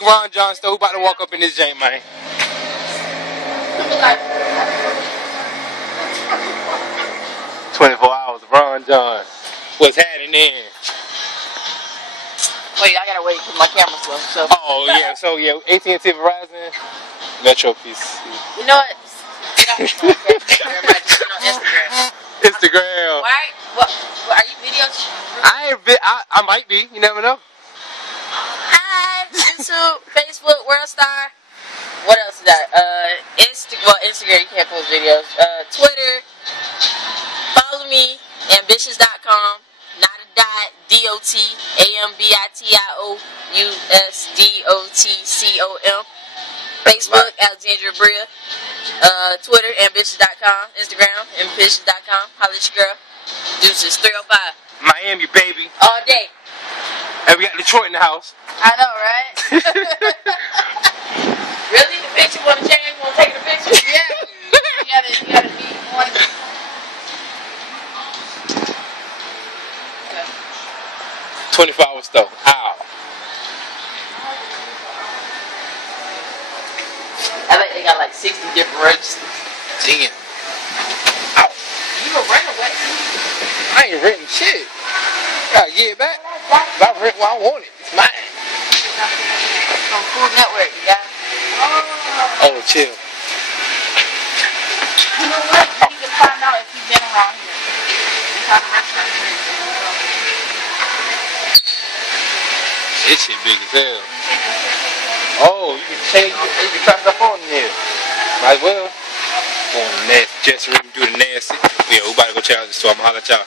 big Ron Jon store. Who about to walk up in this jank, man? 24 hours of Ron Jon. What's happening then? Wait, I gotta wait for my camera's low. So. Oh yeah, so yeah, AT&T Verizon, Metro PC. You know what? Instagram. Instagram. Why? What? Are you videos? I might be. You never know. Hi, YouTube, Facebook, Worldstar. What else is that? Instagram, you can't post videos. Twitter. Follow me, ambitious.com. Not a dot. DOT. AMBITIOUSDOTCOM. Facebook, Alexandria Bria. Twitter, ambitious.com. Instagram, ambitious.com. Holla at your girl. Deuces, 305. Miami, baby. All day. And we got Detroit in the house. I know, right? Really? The picture want to change? Want to take the picture? Yeah. You gotta be one. 24 hours though. Ow. I think they got like 60 different registers. Damn. Ow. You were running away. I ain't renting shit. Gotta get it back. If I rent what I want it, it's mine. From Food Network, you got it? Oh, chill. You know what? You need to find out if you've been around here. What kind of restaurant you're in. This shit big as hell. Oh, you can change it. You can try stuff on here. Might as well. Go on the nasty. Just so we can do the nasty. Yeah, we about to go check out this store. I'm gonna holler at y'all.